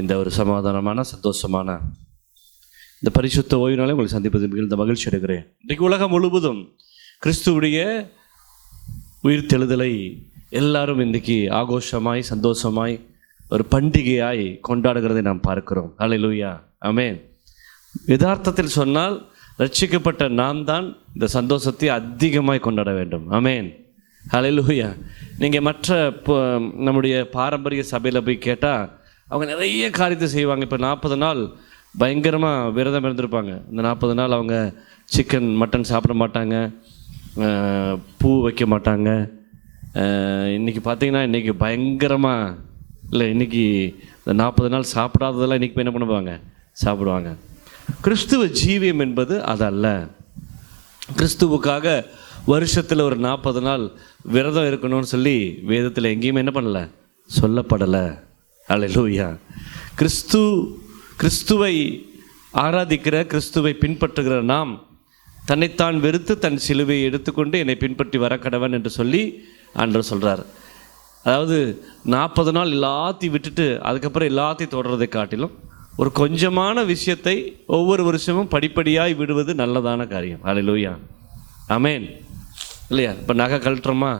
இந்த ஒரு சமாதானமான சந்தோஷமான இந்த பரிசுத்த ஓய்வினாலே உங்களை சந்திப்பது மிகுந்த மகிழ்ச்சி அடைகிறேன். இன்றைக்கு உலகம் முழுவதும் கிறிஸ்துவுடைய உயிர்த்தெழுதலை எல்லாரும் இன்றைக்கி ஆகோஷமாய் சந்தோஷமாய் ஒரு பண்டிகையாய் கொண்டாடுகிறதை நாம் பார்க்கிறோம். அல்லேலூயா, ஆமென். யதார்த்தத்தில் சொன்னால் ரட்சிக்கப்பட்ட நாம் தான் இந்த சந்தோஷத்தை அதிகமாய் கொண்டாட வேண்டும். ஆமென், அல்லேலூயா. நீங்கள் மற்ற நம்முடைய பாரம்பரிய சபையில் போய் கேட்டால் அவங்க நிறைய காரியத்தை செய்வாங்க. இப்போ 40 நாள் பயங்கரமாக விரதம் இருந்திருப்பாங்க. இந்த 40 நாள் அவங்க சிக்கன் மட்டன் சாப்பிட மாட்டாங்க, பூ வைக்க மாட்டாங்க. இன்றைக்கி பார்த்திங்கன்னா இன்றைக்கி பயங்கரமாக இல்லை, இன்றைக்கி இந்த 40 நாள் சாப்பிடாததெல்லாம் இன்றைக்கி என்ன பண்ணுவாங்க, சாப்பிடுவாங்க. கிறிஸ்துவ ஜீவியம் என்பது அதல்ல. கிறிஸ்துவுக்காக வருஷத்தில் ஒரு 40 நாள் விரதம் இருக்கணும்னு சொல்லி வேதத்தில் எங்கேயுமே என்ன பண்ணலை, சொல்லப்படலை. அல்லேலூயா. கிறிஸ்துவை ஆராதிக்கிற, கிறிஸ்துவை பின்பற்றுகிற நாம் தன்னைத்தான் வெறுத்து தன் சிலுவையை எடுத்துக்கொண்டு என்னை பின்பற்றி வர கடவன் என்று சொல்லி ஆண்டவர் சொல்கிறார். அதாவது 40 நாள் எல்லாத்தையும் விட்டுட்டு அதுக்கப்புறம் எல்லாத்தையும் தொடர்றதை காட்டிலும் ஒரு கொஞ்சமான விஷயத்தை ஒவ்வொரு வருஷமும் படிப்படியாய் விடுவது நல்லதான காரியம். அல்லேலூயா, ஆமென். இல்லையா? இப்போ நகை கழட்டுறோமா,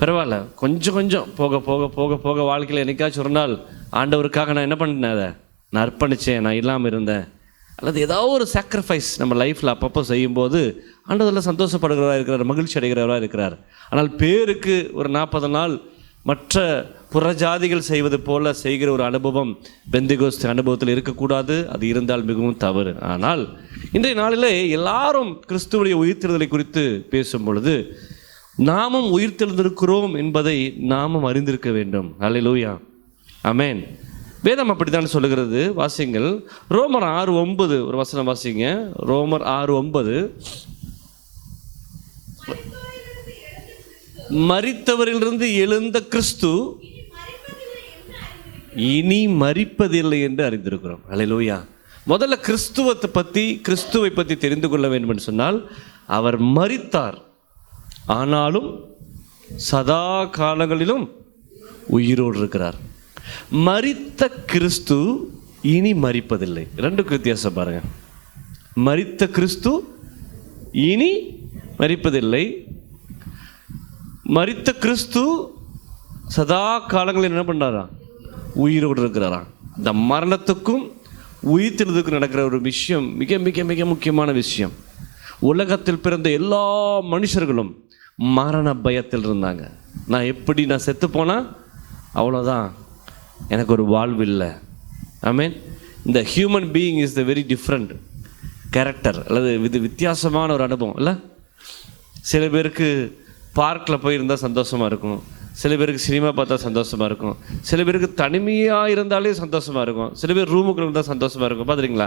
பரவாயில்ல, கொஞ்சம் கொஞ்சம் போக போக போக போக வாழ்க்கையில் என்னைக்காச்சும் ஒரு நாள் ஆண்டவருக்காக நான் என்ன பண்ணேன், அதை நான் அர்ப்பணித்தேன், நான் இல்லாமல் இருந்தேன், அல்லது ஏதாவது ஒரு சாக்ரிஃபைஸ் நம்ம லைஃப்பில் அப்பப்போ செய்யும்போது ஆண்டவரில் சந்தோஷப்படுகிறவராக இருக்கிறார், மகிழ்ச்சி அடைகிறவராக இருக்கிறார். ஆனால் பேருக்கு ஒரு 40 நாள் மற்ற புறஜாதிகள் செய்வது போல செய்கிற ஒரு அனுபவம் பெந்தெகோஸ்து அனுபவத்தில் இருக்கக்கூடாது. அது இருந்தால் மிகவும் தவறு. ஆனால் இன்றைய நாளிலே எல்லாரும் கிறிஸ்துவுடைய உயிர்த்தெழுதலை குறித்து பேசும் பொழுது நாமும் உயிர்த்தெழுந்திருக்கிறோம் என்பதை நாமும் அறிந்திருக்க வேண்டும். அல்லேலூயா, ஆமென். வேதம் அப்படித்தான் சொல்லுகிறது. வாசிங்கள், ரோமர் 6:9 ஒரு வசனம் வாசிங்க. ரோமர் 6:9. மரித்தவரிலிருந்து எழுந்த கிறிஸ்து இனி மரிப்பதில்லை என்று அறிந்திருக்கிறோம். அல்லேலூயா. முதல்ல கிறிஸ்துவை பற்றி தெரிந்து கொள்ள வேண்டும் என்று சொன்னால் அவர் மரித்தார், ஆனாலும் சதா காலங்களிலும் உயிரோடு இருக்கிறார். மரித்த கிறிஸ்து இனி மரிப்பதில்லை. ரெண்டுக்கு வித்தியாசம் பாருங்க. மரித்த கிறிஸ்து இனி மரிப்பதில்லை. மரித்த கிறிஸ்து சதா காலங்களில் என்ன பண்ணுறாரா, உயிரோடு இருக்கிறாரா. இந்த மரணத்துக்கும் உயிர்த்தெழுதலுக்கும் நடக்கிற ஒரு விஷயம் மிக மிக மிக முக்கியமான விஷயம். உலகத்தில் பிறந்த எல்லா மனுஷர்களும் மரண பயத்தில் இருந்தாங்க. நான் செத்து போனால் அவ்வளோதான், எனக்கு ஒரு வாழ்வு இல்லை. ஆமென். இந்த human being is the very different character, அல்லது வித்தியாசமான ஒரு அனுபவம் இல்லை. சில பேருக்கு பார்க்கில் போயிருந்தால் சந்தோஷமாக இருக்கும், சில பேருக்கு சினிமா பார்த்தா சந்தோஷமாக இருக்கும், சில பேருக்கு தனிமையாக இருந்தாலே சந்தோஷமாக இருக்கும், சில பேர் ரூமுக்குள்ள இருந்தால் சந்தோஷமாக இருக்கும். பார்த்துறீங்களா?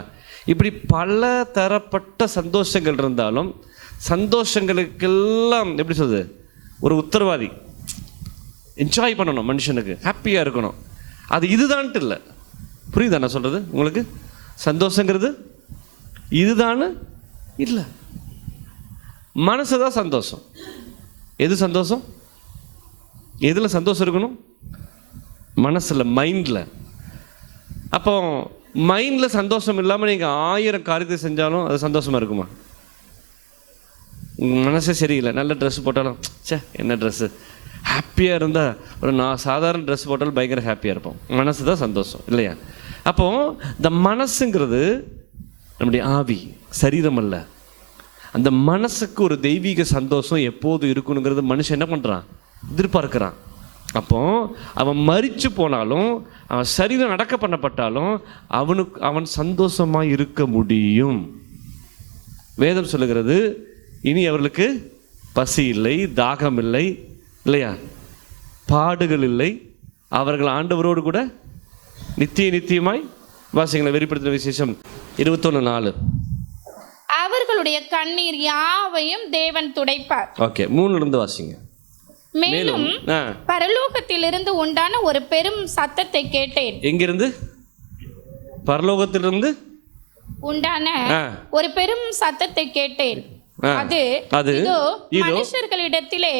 இப்படி பல தரப்பட்ட சந்தோஷங்கள் இருந்தாலும் சந்தோஷங்களுக்கெல்லாம் எப்படி சொல்லுது, ஒரு உத்தரவாதி என்ஜாய் பண்ணணும், மனுஷனுக்கு ஹாப்பியாக இருக்கணும். அது இதுதான்ட்டு இல்லை. புரியுதா நான் சொல்கிறது உங்களுக்கு? சந்தோஷங்கிறது இதுதான்னு இல்லை. மனசு தான் சந்தோஷம். எது சந்தோஷம்? எதில் சந்தோஷம் இருக்கணும்? மனசில், மைண்டில். அப்போ மைண்டில் சந்தோஷம் இல்லாமல் நீங்கள் 1000 காரியத்தை செஞ்சாலும் அது சந்தோஷமாக இருக்குமா? மனசே சரியில்லை, நல்ல ட்ரெஸ் போட்டாலும் என்ன ட்ரெஸ்ஸு, ஹாப்பியாக இருந்தால் ஒரு சாதாரண ட்ரெஸ் போட்டாலும் பயங்கர ஹாப்பியாக இருப்போம். மனசு தான் சந்தோஷம் இல்லையா? அப்போது இந்த மனசுங்கிறது நம்முடைய ஆவி, சரீரம் அல்ல. அந்த மனசுக்கு ஒரு தெய்வீக சந்தோஷம் எப்போது இருக்கணுங்கிறது மனுஷன் என்ன பண்ணுறான், எதிர்பார்க்குறான். அப்போ அவன் மரித்து போனாலும், அவன் சரீரம் அடக்க பண்ணப்பட்டாலும் அவன் சந்தோஷமாக இருக்க முடியும். வேதம் சொல்லுகிறது, இனி அவர்களுக்கு பசி இல்லை, தாகம் இல்லை, இல்லையா, பாடுகள் இல்லை, அவர்கள் ஆண்டவரோடு கூட நித்தியமாய் வாசிங்களை. வெளிப்படுத்தின விசேஷம் 21:4. அவர்களுடைய கண்ணீர் யாவையும் தேவன் துடைப்பார். ஓகே, 3 வாசிங்க. மேலும் பரலோகத்திலிருந்து உண்டான ஒரு பெரும் சத்தத்தை கேட்டேன். எங்கிருந்து? பரலோகத்திலிருந்து உண்டான ஒரு பெரும் சத்தத்தை கேட்டேன். அது இதோ மனுஷர்களிடத்திலே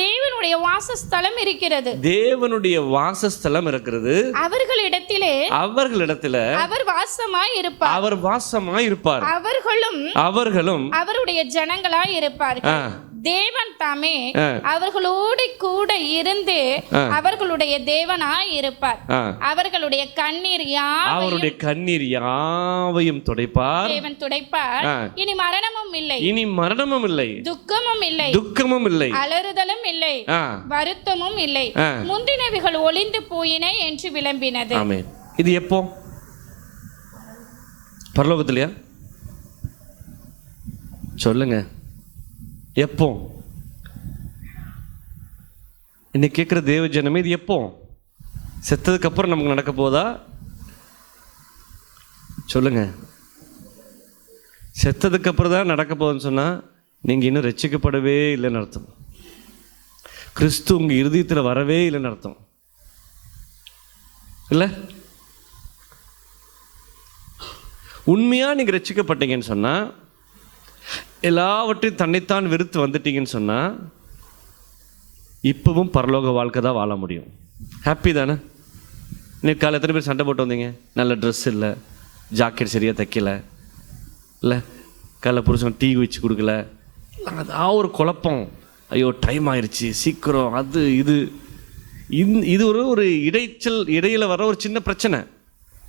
தேவனுடைய வாசஸ்தலம் இருக்கிறது. தேவனுடைய வாசஸ்தலம் இருக்கிறது. அவர்களிடத்திலே அவர் வாசமாய் இருப்பார். அவர்களும் அவருடைய ஜனங்களாய் இருப்பார்கள். தேவன் தாமே அவர்களோடு கூட இருந்து அவர்களுடைய தேவனாய் இருப்பார். அவர்களுடைய கண்ணீர் யாவையும் துடைப்பார். தேவன் துடைப்பார். இனி மரணமும் இல்லை, துக்கமும் இல்லை, அலறுதலும் இல்லை, வருத்தமும் இல்லை. முந்தினவைகள் ஒளிந்து போயின என்று விளம்பினது. ஆமென். இது எப்போ? பரலோகத்திலயா? சொல்லுங்க, எப்போ? இன்னைக்கு கேட்குற தேவ ஜனமே, இது எப்போ? செத்ததுக்கு அப்புறம் நமக்கு நடக்க போதா? சொல்லுங்க. செத்ததுக்கு அப்புறம் தான் நடக்க போகுதுன்னு சொன்னால் நீங்கள் இன்னும் ரட்சிக்கப்படவே இல்லைன்னு அர்த்தம். கிறிஸ்து உங்கள் இருதயத்தில் வரவே இல்லைன்னு அர்த்தம் இல்லை. உண்மையாக நீங்கள் ரட்சிக்கப்பட்டீங்கன்னு சொன்னால், எல்லாவற்றையும் தன்னைத்தான் வெறுத்து வந்துட்டீங்கன்னு சொன்னால், இப்பவும் பரலோக வாழ்க்கை தான் வாழ முடியும். ஹாப்பி தானே? இன்னைக்கு காலை எத்தனை பேர் சண்டை போட்டு வந்தீங்க? நல்ல ட்ரெஸ் இல்லை, ஜாக்கெட் சரியாக தைக்கலை, இல்லை காலைல புருஷன் டீ வச்சு கொடுக்கல, அதான் ஒரு குழப்பம். ஐயோ டைம் ஆயிடுச்சு, சீக்கிரம், அது இது ஒரு இடையில் வர ஒரு சின்ன பிரச்சனை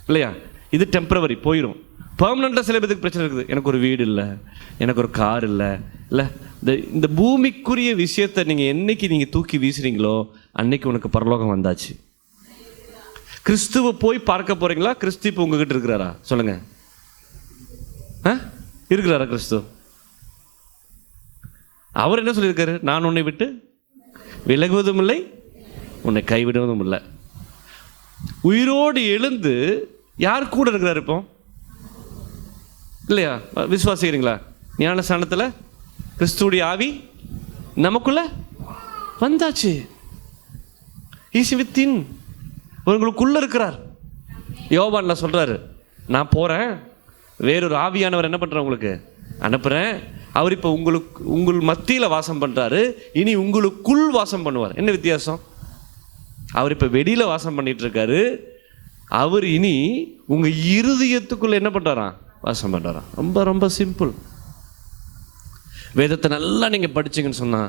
இல்லையா? இது டெம்பரவரி, போயிடும். பர்மனெண்ட்டாக சில பேருக்கு பிரச்சனை இருக்குது. எனக்கு ஒரு வீடு இல்லை, எனக்கு ஒரு கார் இல்லை, இல்லை இந்த பூமிக்குரிய விஷயத்தை நீங்கள் என்னைக்கு நீங்கள் தூக்கி வீசுறீங்களோ அன்னைக்கு உனக்கு பரலோகம் வந்தாச்சு. கிறிஸ்துவை போய் பார்க்க போறீங்களா? கிறிஸ்து இப்போ உங்ககிட்ட இருக்கிறாரா? சொல்லுங்க. இருக்கிறாரா கிறிஸ்து? அவர் என்ன சொல்லியிருக்காரு? நான் உன்னை விட்டு விலகுவதும் இல்லை, உன்னை கைவிடுவதும் இல்லை. உயிரோடு எழுந்து யார் கூட இருக்கிறார் இப்போ? இல்லையா? விசுவாசிக்கிறீங்களா? ஞானஸ்நானத்தில் கிறிஸ்துவுடைய ஆவி நமக்குள்ள வந்தாச்சு. ஈஸ் வித்தின், உங்களுக்குள்ள இருக்கிறார். யோவான்ல சொல்றாரு, நான் போறேன், வேறொரு ஆவியானவர் என்ன பண்றேன் உங்களுக்கு அனுப்புறேன். அவர் இப்போ உங்கள் மத்தியில் வாசம் பண்றாரு, இனி உங்களுக்குள் வாசம் பண்ணுவார். என்ன வித்தியாசம்? அவர் இப்போ வெளியில வாசம் பண்ணிட்டு இருக்காரு, அவர் இனி உங்க இருதயத்துக்குள்ள என்ன பண்றாராம்? வாசம் பண்றாராம். ரொம்ப ரொம்ப சிம்பிள். வேதத்தை நல்லா நீங்க படிச்சீங்கன்னு சொன்னா,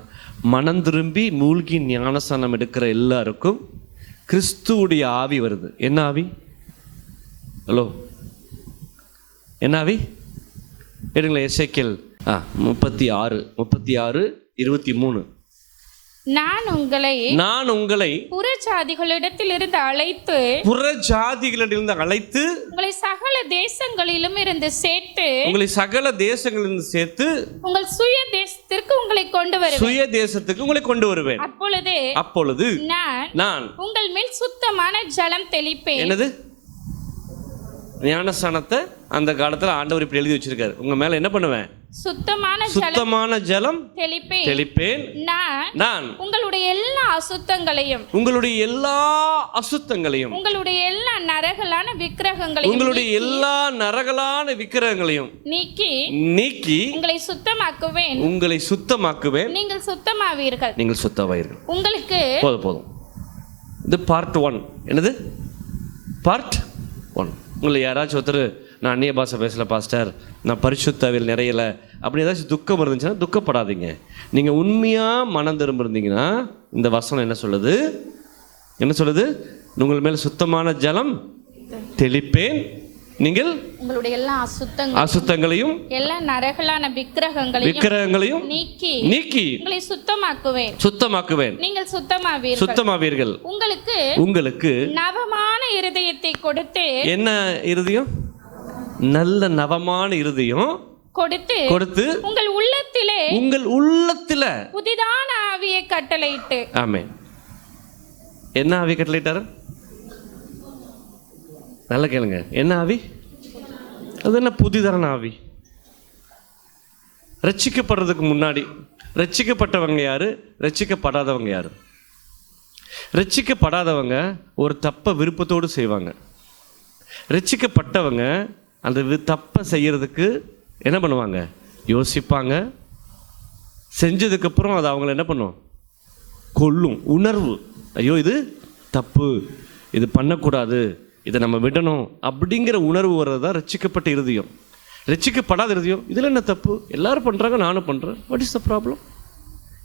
மனம் திரும்பி மூழ்கி ஞானஸ்நானம் எடுக்கிற எல்லாருக்கும் கிறிஸ்துவுடைய ஆவி வருது. என்ன ஆவி? ஹலோ, என்ன ஆவி? எடுங்களேன். எசேக்கியேல் 36:23. நான் உங்களை புறஜாதிகளிடத்திலிருந்து அழைத்து உங்களை சகல தேசங்களிலும் இருந்து சேர்த்து உங்கள் சுய தேசத்திற்கு உங்களை கொண்டு வருவேன். அப்பொழுது நான் உங்கள் மேல் சுத்தமான ஜலம் தெளிப்பேன். என்னது? ஞானஸ்நானத்தை அந்த காலத்துல ஆண்டவர் இப்படி எழுதி வச்சிருக்காரு. உங்க மேல என்ன பண்ணுவேன்? சுத்தமான ஜலம் தெளிப்பேன். நான் உங்களுடைய எல்லா அசுத்தங்களையும் உங்களுடைய எல்லா நரகலான விக்கிரகங்களையும் நீக்கி உங்களை சுத்தமாக்குவேன். நீங்கள் சுத்தமாவீர்கள். உங்களுக்கு போதும். இது பார்ட் 1. என்னது? பார்ட் 1. உங்களை யாராச்சும் ஒருத்தர், நான் அந்நிய பாஷை பேசல பாஸ்டர், நான் பரிசுத்தாவில் நிறையல, அப்படி ஏதாச்சும் துக்கம் இருந்துச்சுன்னா துக்கப்படாதீங்க. நீங்கள் உண்மையாக மனம் திரும்ப இருந்தீங்கன்னா இந்த வசனம் என்ன சொல்லுது? உங்கள் மேல் சுத்தமான ஜலம் தெளிப்பேன், நீங்கள் உங்களுடைய எல்லா அசுத்தங்களையும் எல்லா நரகலான விக்கிரகங்களையும் நீக்கி உங்களை சுத்தமாக்குவேன். நீங்கள் சுத்தமாவீர்கள். உங்களுக்கு நவமான இருதயத்தை கொடுத்து. என்ன இருதயம்? நல்ல நவமான இருதயம் கொடுத்து உங்கள் உள்ளத்திலே புதிதான ஆவியை கட்டளையிட்டு. ஆமென். என்ன ஆவி கட்டளையிட்டாரு? நல்லா கேளுங்க. என்ன ஆவி? அது என்ன புதிதான ஆவி? ரட்சிக்கப்படுறதுக்கு முன்னாடி ரட்சிக்கப்பட்டவங்க யாரு, ரட்சிக்கப்படாதவங்க யாரு? ரட்சிக்கப்படாதவங்க ஒரு தப்பை விருப்பத்தோடு செய்வாங்க. ரட்சிக்கப்பட்டவங்க அந்த தப்பை செய்யறதுக்கு என்ன பண்ணுவாங்க? யோசிப்பாங்க. செஞ்சதுக்கப்புறம் அது அவங்கள என்ன பண்ணும்? கொல்லும். உணர்வு, ஐயோ இது தப்பு, இது பண்ணக்கூடாது, இதை நம்ம விடணும் அப்படிங்கிற உணர்வு வர்றது தான் ரட்சிக்கப்பட்ட இருதயம். ரட்சிக்கப்படாத இருதயம், இதில் என்ன தப்பு, எல்லாரும் பண்ணுறாங்க நானும் பண்ணுறேன், வாட் இஸ் த ப்ராப்ளம்?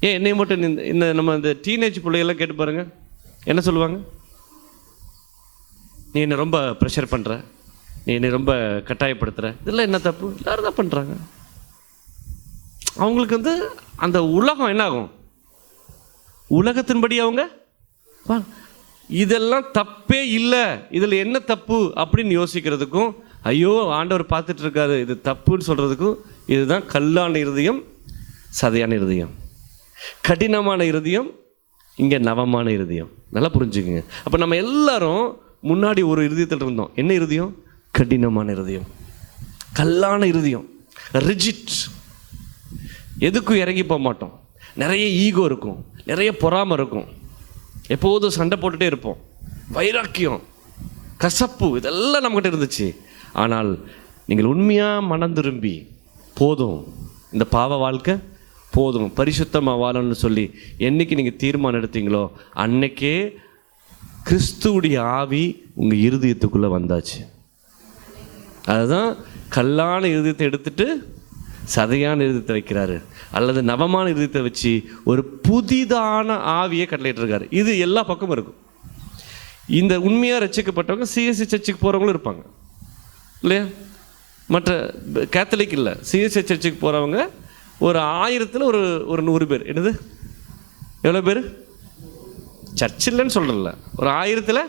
ஏன் என்னை மட்டும் இந்த நம்ம இந்த டீனேஜ் பிள்ளைகள்லாம் கேட்டு பாருங்க, என்ன சொல்லுவாங்க? நீ என்னை ரொம்ப ப்ரெஷர் பண்ணுற, நீ என்னை ரொம்ப கட்டாயப்படுத்துகிற, இதெல்லாம் என்ன தப்பு, எல்லாரும் தான் பண்ணுறாங்க. அவங்களுக்கு வந்து அந்த உலகம் என்ன ஆகும்? உலகத்தின்படி அவங்க இதெல்லாம் தப்பே இல்லை, இதில் என்ன தப்பு அப்படின்னு யோசிக்கிறதுக்கும், ஐயோ ஆண்டவர் பார்த்துட்டு இருக்காரு இது தப்புன்னு சொல்கிறதுக்கும், இதுதான் கல்லான இருதயம், சதையான இருதயம். கடினமான இருதயம், இங்கே நவமான இருதயம். நல்லா புரிஞ்சுக்குங்க. அப்போ நம்ம எல்லாரும் முன்னாடி ஒரு இருதயத்தில் இருந்தோம். என்ன இருதயம்? கடினமான இருதயம், கல்லான இருதயம், ரிஜிட். எதுக்கும் இறங்கி போக மாட்டோம். நிறைய ஈகோ இருக்கும், நிறைய பொறாமை இருக்கும், எப்போதும் சண்டை போட்டுகிட்டே இருப்போம், வைராக்கியம், கசப்பு, இதெல்லாம் நம்மகிட்ட இருந்துச்சு. ஆனால் நீங்கள் உண்மையாக மனம் திரும்பி போதும், இந்த பாவ வாழ்க்கை போதும், பரிசுத்தமாக வாழணும்னு சொல்லி என்னைக்கு நீங்கள் தீர்மானம் எடுத்தீங்களோ அன்னைக்கே கிறிஸ்துவுடைய ஆவி உங்கள் இருதயத்துக்குள்ளே வந்தாச்சு. அதுதான் கல்லான இருதயத்தை எடுத்துட்டு சதையான இருதயத்தை வைக்கிறாரு, அல்லது நவமான இருதயத்தை வச்சு ஒரு புதிதான ஆவியை கட்டளையிட்டிருக்காரு. இது எல்லா பக்கமும் இருக்கும். இந்த உண்மையாக ரசிக்கப்பட்டவங்க சிஎஸ்சி சர்ச்சுக்கு போகிறவங்களும் இருப்பாங்க இல்லையா? மற்ற கேத்தலிக் இல்லை, சிஎஸ்சி சர்ச்சுக்கு போகிறவங்க ஒரு 1000ல் ஒரு 100 பேர். என்னது, எவ்வளோ பேர்? சர்ச் இல்லைன்னு சொல்கிறல, ஒரு 1000ல்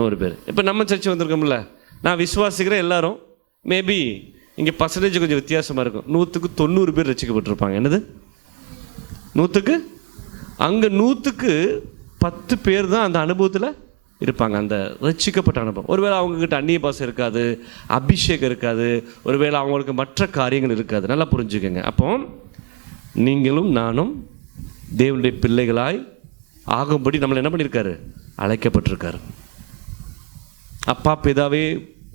100 பேர். இப்போ நம்ம சர்ச்சு வந்திருக்கோம்ல, நான் விசுவாசிக்கிற எல்லாரும் மேபி இங்கே பர்சன்டேஜ் கொஞ்சம் வித்தியாசமாக இருக்கும். 100க்கு 90 பேர் ரசிக்கப்பட்டிருப்பாங்க. என்னது 100க்கு? அங்கே 100க்கு 10 பேர் தான் அந்த அனுபவத்தில் இருப்பாங்க, அந்த ரட்சிக்கப்பட்ட அனுபவம். ஒருவேளை அவங்கக்கிட்ட அந்நிய பாசம் இருக்காது, அபிஷேகம் இருக்காது, ஒருவேளை அவங்களுக்கு மற்ற காரியங்கள் இருக்காது. நல்லா புரிஞ்சுக்கோங்க. அப்போ நீங்களும் நானும் தேவனுடைய பிள்ளைகளாய் ஆகும்படி நம்மளை என்ன பண்ணியிருக்காரு? அழைக்கப்பட்டிருக்காரு. அப்பா பிதாவே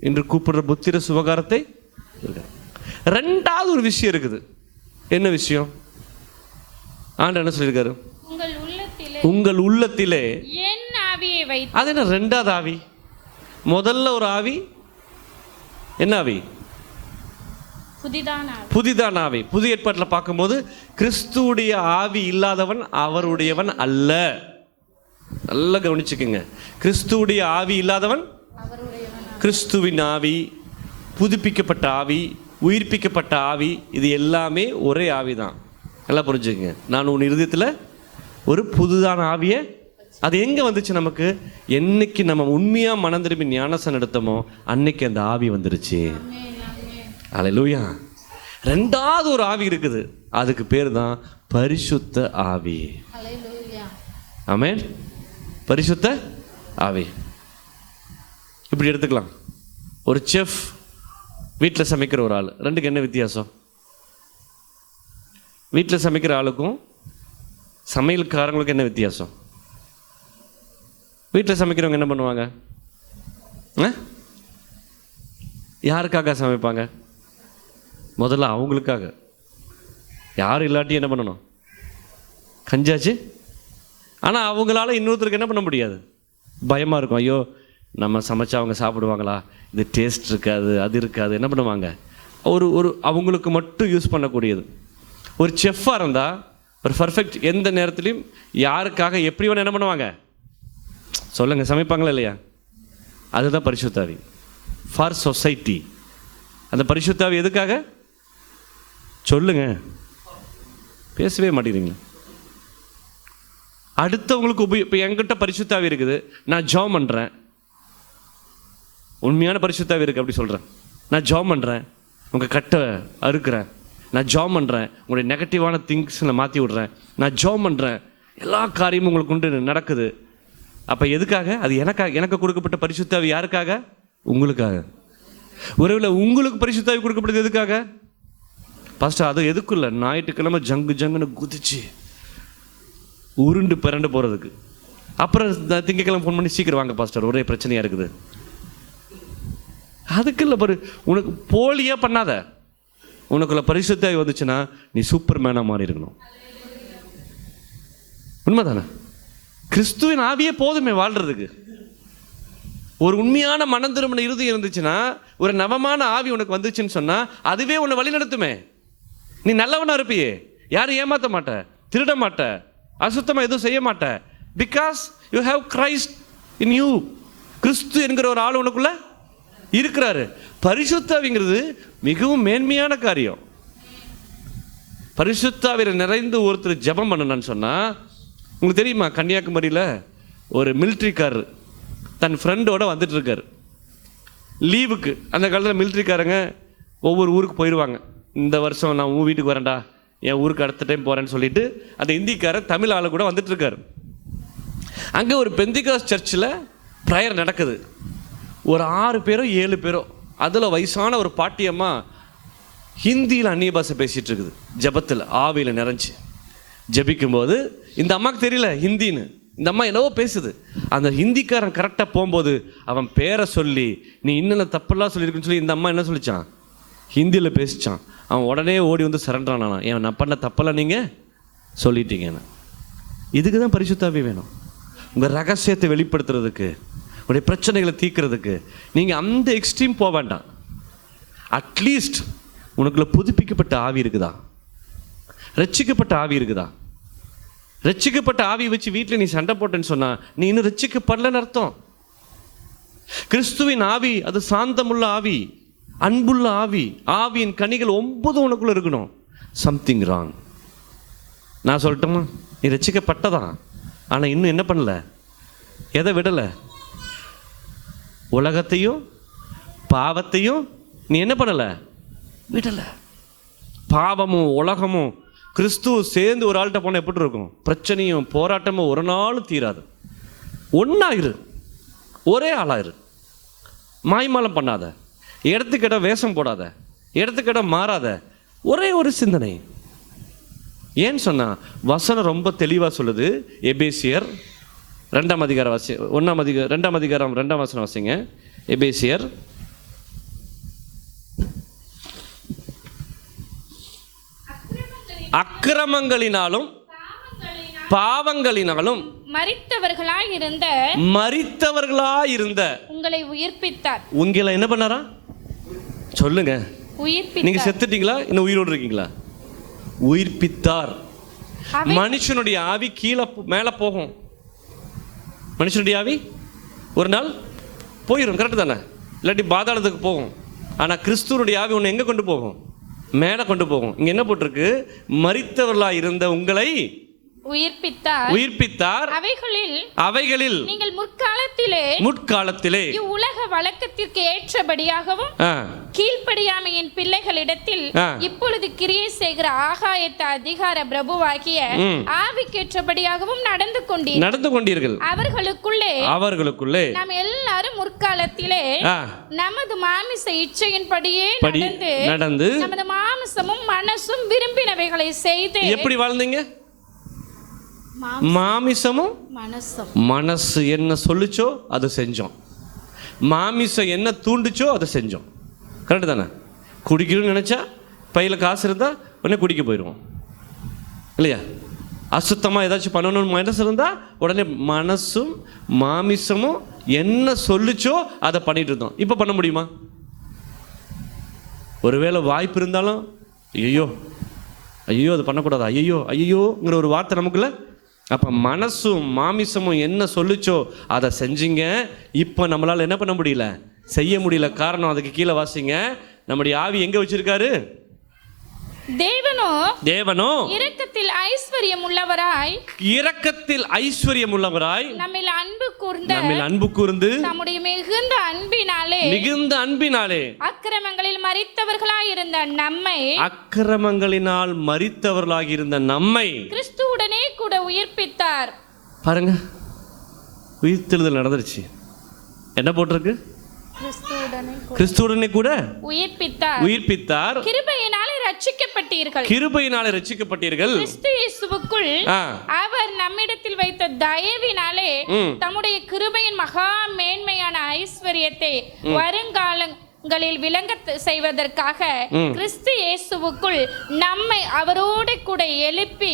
என்று கூப்பிடுற புத்திர சுவகாரத்தை. ரெண்டாவது ஒரு விஷயம் இருக்குது. என்ன விஷயம்? ஆண்டவர் என்ன சொல்லியிருக்காரு? உங்கள் உள்ளத்திலே என் ஆவியை வைத்து. அது என்ன ரெண்டாவது ஆவி? முதல்ல ஒரு ஆவி, என்ன ஆவி? புதிதான ஆவி. புதிய ஏற்பாட்டில் பார்க்கும்போது கிறிஸ்துவுடைய ஆவி இல்லாதவன் அவருடையவன் அல்ல. நல்லா கவனிச்சுக்குங்க. கிறிஸ்துவுடைய ஆவி இல்லாதவன் கிறிஸ்துவின் ஆவி, புதுப்பிக்கப்பட்ட ஆவி, உயிர்ப்பிக்கப்பட்ட ஆவி, இது எல்லாமே ஒரே ஆவி தான். நல்லா புரிஞ்சுக்கங்க. நான் உன் இருதயத்தில் ஒரு புதுதான ஆவியை, அது எங்கே வந்துச்சு நமக்கு? என்னைக்கு நம்ம உண்மையாக மனம் திரும்பி ஞானஸ்நானம் எடுத்தோமோ அன்னைக்கு அந்த ஆவி வந்துருச்சு. அல்லேலூயா. ரெண்டாவது ஒரு ஆவி இருக்குது, அதுக்கு பேர் தான் பரிசுத்த ஆவி. ஆமென். பரிசுத்த ஆவி. இப்படி எடுத்துக்கலாம். ஒரு செஃப் வீட்டில் சமைக்கிற ஒரு ஆள், ரெண்டுக்கு என்ன வித்தியாசம்? வீட்டில் சமைக்கிற ஆளுக்கும் சமையல்காரங்களுக்கும் என்ன வித்தியாசம்? வீட்டில் சமைக்கிறவங்க என்ன பண்ணுவாங்க? யாருக்காக சமைப்பாங்க? முதல்ல அவங்களுக்காக. யாரும் இல்லாட்டி என்ன பண்ணணும்? கஞ்சாச்சு. ஆனால் அவங்களால இன்னொருத்தருக்கு என்ன பண்ண முடியாது, பயமாக இருக்கும். ஐயோ நம்ம சமைச்சா அவங்க சாப்பிடுவாங்களா, இது டேஸ்ட் இருக்காது, அது இருக்காது. என்ன பண்ணுவாங்க? ஒரு அவங்களுக்கு மட்டும் யூஸ் பண்ணக்கூடியது. ஒரு செஃப்பாக இருந்தால் ஒரு பர்ஃபெக்ட், எந்த நேரத்துலையும் யாருக்காக எப்படி வேணும் என்ன பண்ணுவாங்க? சொல்லுங்கள், சமைப்பாங்களா இல்லையா? அதுதான் பரிசுத்தாவி. For society. அந்த பரிசுத்தாவி எதுக்காக? சொல்லுங்க, பேசவே மாட்டேங்கிறீங்க. அடுத்தவங்களுக்கு இப்போ என்கிட்ட பரிசுத்தாவி இருக்குது, நான் ஜெபம் பண்ணுறேன், உண்மையான பரிசுத்தாவி இருக்குது அப்படி சொல்கிறேன். நான் ஜெபம் பண்ணுறேன், உங்கள் கட்டை அறுக்கிறேன், நான் ஜெபம் பண்ணுறேன், உங்களுடைய நெகட்டிவான திங்ஸில் மாற்றி விட்றேன், நான் ஜெபம் பண்ணுறேன், எல்லா காரியமும் உங்களுக்கு உண்டு நடக்குது. அப்போ எதுக்காக? அது எனக்கு கொடுக்கப்பட்ட பரிசுத்தாவி யாருக்காக? உங்களுக்காக. ஒருவேளை உங்களுக்கு பரிசுத்தாவி கொடுக்கப்பட்டது எதுக்காக? பாஸ்டர் அது எதுக்கும் இல்லை, ஞாயிற்றுக்கிழமை ஜங்குன்னு குதிச்சு உருண்டு பிறண்டு போகிறதுக்கு. அப்புறம் திங்கக்கிழமை ஃபோன் பண்ணி சீக்கிரம் வாங்க பாஸ்டர் ஒரே பிரச்சனையாக இருக்குது. அதுக்கு இல்லை பாரு, உனக்கு போலியாக பண்ணாத. உனக்குள்ள பரிசுத்த ஆவி வந்துச்சுன்னா நீ சூப்பர் மேனா மாறி இருக்கணும். உண்மைதானே? கிறிஸ்துவின் ஆவியே போதுமே வாழ்றதுக்கு. ஒரு உண்மையான மனம் திரும்பின இருதயம் இருந்துச்சுன்னா, ஒரு நவமான ஆவி உனக்கு வந்துச்சுன்னு சொன்னா அதுவே உன்னை வழி நடத்துமே. நீ நல்லவனா இருப்பியே, யாரும் ஏமாத்த மாட்ட, திருட மாட்ட, அசுத்தமா எதுவும் செய்ய மாட்ட. Because you have Christ in you. கிறிஸ்து என்கிற ஒரு ஆள் உனக்குள்ள இருக்கிறாரு. பரிசுத்தாவிங்கிறது மிகவும் மேன்மையான காரியம். பரிசுத்தாவில நிறைந்து ஒருத்தர் ஜெபம் பண்ணணும்னு சொன்னா, உங்களுக்கு தெரியுமா, கன்னியாகுமரியில் ஒரு மிலிட்ரிக்காரர் தன் ஃப்ரெண்டோட வந்துட்டு இருக்காரு லீவுக்கு. அந்த காலத்தில் மிலிட்ரிக்காரங்க ஒவ்வொரு ஊருக்கு போயிடுவாங்க. இந்த வருஷம் நான் உன் வீட்டுக்கு வரேன்டா, என் ஊருக்கு அடுத்த டைம் போகிறேன்னு சொல்லிட்டு அந்த இந்திக்காரர் தமிழ் ஆளு கூட வந்துட்டு இருக்காரு. அங்கே ஒரு பெந்திகாஸ் சர்ச்சில் ப்ரேயர் நடக்குது. ஒரு 6 பேரோ 7 பேரோ, அதில் வயசான ஒரு பாட்டியம்மா ஹிந்தியில் அந்நிய பாஷை பேசிகிட்டு இருக்குது. ஜபத்தில் ஆவியில் நிறைஞ்சி ஜபிக்கும்போது இந்த அம்மாவுக்கு தெரியல ஹிந்தின்னு. இந்த அம்மா என்னவோ பேசுது. அந்த ஹிந்திக்காரன் கரெக்டாக போகும்போது அவன் பேரை சொல்லி நீ இன்னும் தப்பெல்லாம் சொல்லியிருக்குன்னு சொல்லி இந்த அம்மா என்ன சொல்லிச்சான், ஹிந்தியில் பேசிச்சான். அவன் உடனே ஓடி வந்து சரண்டரானா, ஏன் நான் பண்ண தப்பெல்லாம் நீங்கள் சொல்லிட்டீங்கன்னு. இதுக்கு தான் பரிசுத்தாவி வேணும். உங்கள் ரகசியத்தை வெளிப்படுத்துறதுக்கு, உங்களுடைய பிரச்சனைகளை தீர்க்கிறதுக்கு. நீங்கள் அந்த எக்ஸ்ட்ரீம் போக வேண்டாம். அட்லீஸ்ட் உனக்குள்ள புதுப்பிக்கப்பட்ட ஆவி இருக்குதா, ரட்சிக்கப்பட்ட ஆவி இருக்குதா? ரட்சிக்கப்பட்ட ஆவியை வச்சு வீட்டில் நீ சண்டை போட்டேன்னு சொன்னா நீ இன்னும் ரட்சிக்கப்படலன்னு அர்த்தம். கிறிஸ்துவின் ஆவி அது சாந்தமுள்ள ஆவி, அன்புள்ள ஆவி. ஆவியின் கனிகள் 9 உனக்குள்ள இருக்கணும். Something wrong. நான் சொல்லட்டுமா, நீ ரட்சிக்கப்பட்டதான், ஆனால் இன்னும் என்ன பண்ணல, எதை விடலை? உலகத்தையும் பாவத்தையும் நீ என்ன பண்ணலை, விடலை. பாவமும் உலகமும் கிறிஸ்துவ சேர்ந்து ஒரு ஆள்கிட்ட போனால் எப்படி இருக்கும்? பிரச்சனையும் போராட்டமும் ஒரு நாள் தீராது. ஒன்றாயிரு, ஒரே ஆளாயிரு. மாய்மாலம் பண்ணாத, இடத்துக்கிட வேஷம் போடாத, இடத்துக்கிட மாறாத, ஒரே ஒரு சிந்தனை. ஏன்னு சொன்னா வசனம் ரொம்ப தெளிவாக சொல்லுது. எபேசியர் 2ஆம் அதிகாரம் வாசி, 2ஆம் அதிகாரம் 2ஆம் வசனம் வாசிங்க. எபேசியர் அக்கிரமங்களினாலும் பாவங்களினாலும் மரித்தவர்களாயிருந்த உங்களை உயிர்ப்பித்தார். உங்களை என்ன பண்ணாரா சொல்லுங்க? நீங்க செத்துட்டீங்களா, இன்னும் உயிரோடு இருக்கீங்களா? உயிர்ப்பித்தார். மனுஷனுடைய ஆவி கீழே மேலே போகும். மனுஷனுடைய ஆவி ஒரு நாள் போயிடும், கரெக்டு தானே? இல்லாட்டி பாதாளத்துக்கு போகும். ஆனால் கிறிஸ்துவனுடைய ஆவி உன்னை எங்கே கொண்டு போகும்? மேலே கொண்டு போகும். இங்கே என்ன போட்டிருக்கு? மரித்தவர்களாக இருந்த உங்களை உயிர்ப்பித்தார். அவைகளில் நீங்கள் முற்காலத்திலே உலக வழக்கத்திற்கு ஏற்றபடியாகவும் கீழ்ப்படியாமையின் பிள்ளைகளிடத்தில் இப்பொழுது கிரியை செய்கிற ஆகாயத்த அதிகார பிரபுவாகிய ஆவிக்கேற்றபடியாகவும் நடந்து கொண்டீர்கள். அவர்களுக்குள்ளே நாம் எல்லாரும் முற்காலத்திலே நமது மாமிச இச்சையின்படியே நடந்து நமது மாமிசமும் மனசும் விரும்பினவைகளை செய்து எப்படி வாழ்ந்தீங்க? மாமிசமும் மனசு என்ன சொல்லுச்சோ அதை செஞ்சோம். மாமிசம் என்ன தூண்டுச்சோ அதை செஞ்சோம். கரெக்டு தானே? குடிக்கணும்னு நினச்சா பையில் காசு இருந்தால் உடனே குடிக்க போயிடுவோம் இல்லையா? அசுத்தமாக ஏதாச்சும் பண்ணணும்னு மனசு இருந்தால் உடனே மனசும் மாமிசமும் என்ன சொல்லுச்சோ அதை பண்ணிட்டு இருந்தோம். இப்போ பண்ண முடியுமா? ஒருவேளை வாய்ப்பு இருந்தாலும் ஐயோ அது பண்ணக்கூடாது, ஐயோங்கிற ஒரு வார்த்தை நமக்குள்ள. அப்போ மனசும் மாமிசமும் என்ன சொல்லுச்சோ அதை செஞ்சீங்க. இப்போ நம்மளால் என்ன பண்ண முடியல, செய்ய முடியல. காரணம் அதுக்கு கீழே வாசிங்க. நம்முடைய ஆவி எங்கே வச்சிருக்காரு? தேவனோ இரக்கத்தில் ஐஸ்வர்யம் உள்ளவராய் நம்மில் அன்பு கூர்ந்து நம்முடைய மிகுந்த அன்பினாலே அக்கிரமங்களினால் மரித்தவர்களாக இருந்த நம்மை கிறிஸ்துவுடனே கூட உயிர்ப்பித்தார். பாருங்க, உயிர்த்தெழுதல் நடந்துருச்சு. என்ன போட்டிருக்கு? கிறிஸ்துவுடனே கூட உயிர்ப்பித்தார். கிருபையினாலே ரட்சிக்கப்பட்டீர்கள். கிறிஸ்து இயேசுவுக்குள் அவர் நம்மிடத்தில் வைத்த தயவினாலே தம்முடைய கிருபையின் மகா மேன்மையான ஐஸ்வரியத்தை உங்களில் விளங்க செய்வதற்காக கிறிஸ்து இயேசுவுக்குள் நம்மை அவரோடு கூட எழுப்பி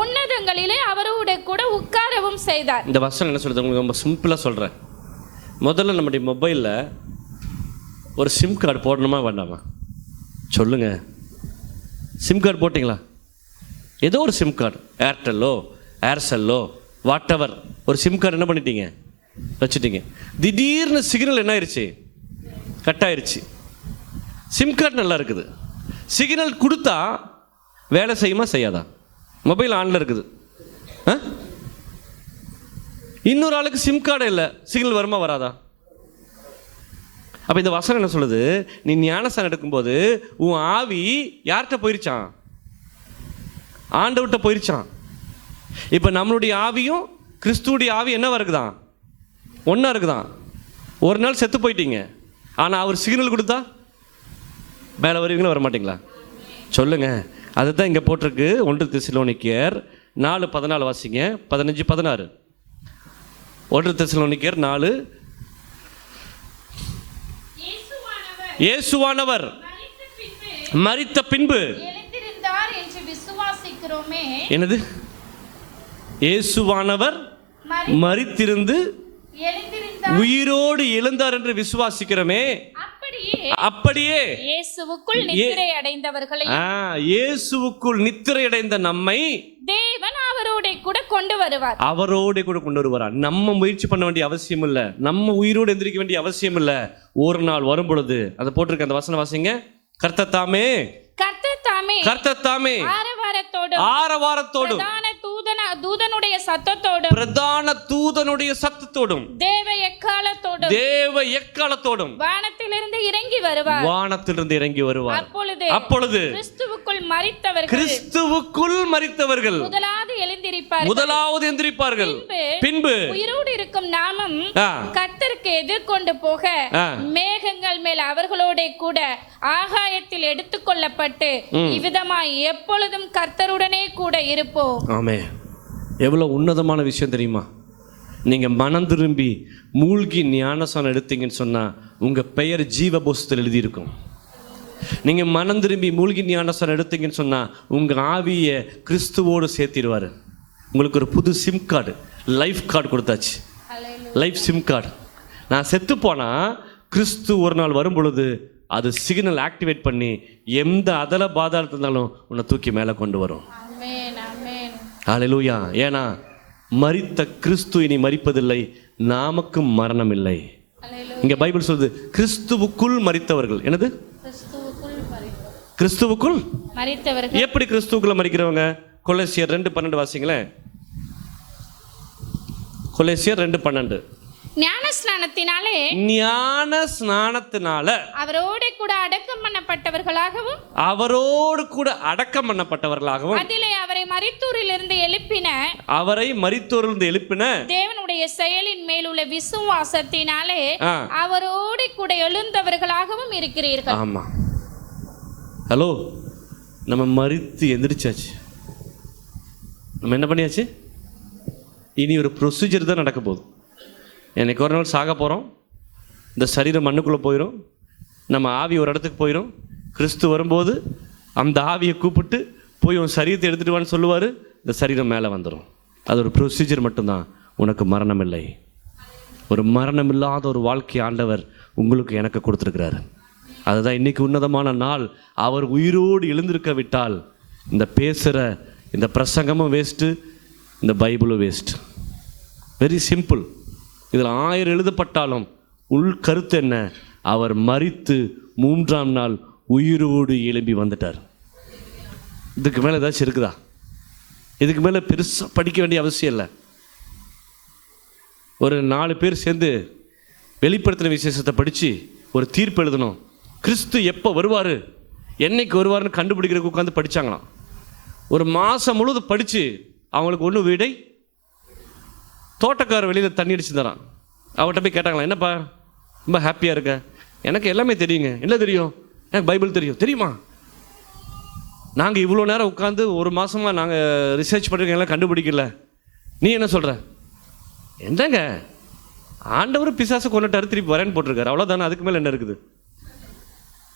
உன்னதங்களிலே அவரோடு கூட உட்காரவும் செய்தார். இந்த வசனம் என்ன சொல்றது? உங்களுக்கு ரொம்ப சிம்பிளா சொல்றேன். முதல்ல நம்முடைய மொபைல்ல ஒரு சிம் கார்டு போடணுமா வேண்டாமா சொல்லுங்க? சிம் கார்டு போட்டிங்களா? ஏதோ ஒரு சிம் கார்டு, ஏர்டெல்லோ ஏர்செல்லோ வாட் எவர், ஒரு சிம் கார்டு என்ன பண்ணிட்டீங்க, வச்சுட்டீங்க. திடீர்னு சிக்னல் என்ன ஆயிடுச்சு, கட் ஆயிடுச்சு. சிம் கார்டு நல்லா இருக்குது, சிக்னல் கொடுத்தா வேலை செய்யுமா செய்யாதா? மொபைல் ஆன்ல இருக்குது, இன்னொரு ஆளுக்கு சிம் கார்டு இல்லை, சிக்னல் வருமா வராதா? அப்போ இந்த வசனம் என்ன சொல்லுது? நீ ஞானஸ்நானம் எடுக்கும்போது உன் ஆவி யார்கிட்ட போயிருச்சான்? ஆண்டவர்கிட்ட போயிருச்சான். இப்போ நம்மளுடைய ஆவியும் கிறிஸ்துவுடைய ஆவி என்னவா இருக்குதான்? ஒன்றா இருக்குதான். ஒரு நாள் செத்து போயிட்டீங்க, ஆனால் அவர் சிக்னல் கொடுத்தா மேலே வருவீங்களா வர மாட்டீங்களா சொல்லுங்க? அதுதான் இங்கே போட்டிருக்கு. 1 தெசலோனிக்கேயர் 4:14 வாசிங்க. 15-16. 1 தெசலோனிக்கேயர் 4. இயேசுவானவர் மரித்த பின்பு என்னது? இயேசுவானவர் மரித்திருந்து உயிரோடு எழுந்தார் என்று விசுவாசிக்கிறோமே, அப்படியே இயேசுவுக்குள் நித்திரை அடைந்தவர்களை, இயேசுவுக்குள் நித்திரை அடைந்த நம்மை தேவன் அவரோட கூட கொண்டு வருவார். அவரோட கூட கொண்டு வருவார். நம்ம முயற்சி பண்ண வேண்டிய அவசியம் இல்ல, நம்ம உயிரோடு எந்திரிக்க வேண்டிய அவசியம் இல்ல. ஒரு நாள் வரும் பொழுது அதை போட்டிருக்க அந்த வசனம் வாசிங்க. கர்த்தர் தாமே ஆரவாரத்தோடும் தூதனுடைய சத்தத்தோடும் தேவ எக்காலத்தோடும் வானத்திலிருந்து இறங்கி வருவார். அப்பொழுது கிறிஸ்துவுக்குள் மரித்தவர்கள் முதலாவது எந்திரிப்பார்கள். பின்பு உயிரோடு இருக்கும் நாமும் கர்த்தருக்கு எதிர்கொண்டு போக மேகங்கள் மேல் அவர்களோட கூட ஆகாயத்தில் எடுத்துக்கொள்ளப்பட்டு இவ்விதமாய் எப்பொழுதும் கர்த்தருடனே கூட இருப்போம். ஆமென். எவ்வளவு உன்னதமான விஷயம் தெரியுமா? நீங்க மனம் திரும்பி மூழ்கி ஞானஸ்நானம் எடுத்தீங்கன்னு சொன்னா உங்க பெயர் ஜீவ புஸ்தகத்தில் எழுதியிருக்கும். நீங்க மனம் திரும்பி மூழ்கி ஞானஸ்நானம் எடுத்தீங்கன்னு சொன்னா உங்க ஆவியை கிறிஸ்துவோடு சேர்த்திடுவாரு. உங்களுக்கு ஒரு புது சிம் கார்டு, லைஃப் கார்டு கொடுத்தாச்சு. Life sim card. நான் செத்து போனா கிறிஸ்து ஒரு நாள் வரும் பொழுது அது சிக்னல் ஆக்டிவேட் பண்ணி எந்த அதல பாதாளத்தில் இருந்தாலும் உன்னை தூக்கி மேலே கொண்டு வரும். ஹல்லேலூயா. ஏன்னா மரித்த கிறிஸ்து இனி மரிப்பதில்லை, நமக்கு மரணம் இல்லை. இங்க பைபிள் சொல்லுது கிறிஸ்துவுக்குள் மரித்தவர்கள். என்னது? கிறிஸ்துவுக்குள் மரித்தவர்கள். எப்படி கிறிஸ்துவுக்குள்ள மரிக்கிறவங்க? கொலோசியர் 2:12 வாசிங்களேன். கொலோசியர் 2:12. ஞான ஸ்நானத்தினால அவரோடு கூட அடக்கம் பண்ணப்பட்டவர்களாகவும் அதிலே அவரை மரித்தோரிலிருந்து எழுப்பின தேவனுடைய செயலின் மேல் உள்ள விசுவாசத்தினாலே அவரோடு கூட எழுந்தவர்களாகவும் இருக்கிறீர்கள். ஆமா. ஹலோ, நம்ம மரித்து எந்திரிச்சாச்சு. நம்ம என்ன பண்ணியாச்சு? இனி ஒரு ப்ரொசீஜர் தான் நடக்க போகுது. என்னைக்கு ஒரு நாள் சாக போகிறோம். இந்த சரீரம் மண்ணுக்குள்ளே போயிடும், நம்ம ஆவி ஒரு இடத்துக்கு போயிடும். கிறிஸ்து வரும்போது அந்த ஆவியை கூப்பிட்டு போய் உன் சரீரத்தை எடுத்துகிட்டு வான்னு சொல்லுவார். இந்த சரீரம் மேலே வந்துடும். அது ஒரு ப்ரொசீஜர் மட்டும்தான். உனக்கு மரணம் இல்லை. ஒரு மரணம் இல்லாத ஒரு வாழ்க்கை ஆண்டவர் உங்களுக்கு எனக்கு கொடுத்துருக்கிறாரு. அதுதான் இன்றைக்கி உன்னதமான நாள். அவர் உயிரோடு எழுந்திருக்க விட்டால் இந்த பேசுகிற இந்த பிரசங்கமும் வேஸ்ட்டு, இந்த பைபிளும் வேஸ்ட். Very simple. இதில் 1000 எழுதப்பட்டாலும் உள் கருத்து என்ன? அவர் மரித்து 3ஆம் நாள் உயிரோடு எழும்பி வந்துட்டார். இதுக்கு மேலே ஏதாச்சும் இருக்குதா? இதுக்கு மேலே பெருசாக படிக்க வேண்டிய அவசியம் இல்லை. ஒரு 4 பேர் சேர்ந்து வெளிப்படுத்தின விசேஷத்தை படித்து ஒரு தீர்ப்பு எழுதணும். கிறிஸ்து எப்போ வருவார், என்னைக்கு வருவார்னு கண்டுபிடிக்கிறதுக்கு உட்காந்து படித்தாங்களாம். ஒரு மாதம் முழுவதும் படித்து அவங்களுக்கு ஒன்றும் விடை. தோட்டக்கார வெளியில் தண்ணி அடிச்சு தரான். அவர்கிட்ட போய் கேட்டாங்களா, என்னப்பா ரொம்ப ஹாப்பியாக இருக்க? எனக்கு எல்லாமே தெரியுங்க. என்ன தெரியும்? எனக்கு பைபிள் தெரியும். தெரியுமா? நாங்கள் இவ்வளோ நேரம் உட்காந்து ஒரு மாதமாக நாங்கள் ரிசர்ச் பண்ணுறீங்கலாம் கண்டுபிடிக்கல. நீ என்ன சொல்கிற? என்னங்க, ஆண்டவர் பிசாசை கொண்டுட்டாரு, திருப்பி வரேன்னு போட்டிருக்காரு. அவ்வளோதானே. அதுக்கு மேலே என்ன இருக்குது?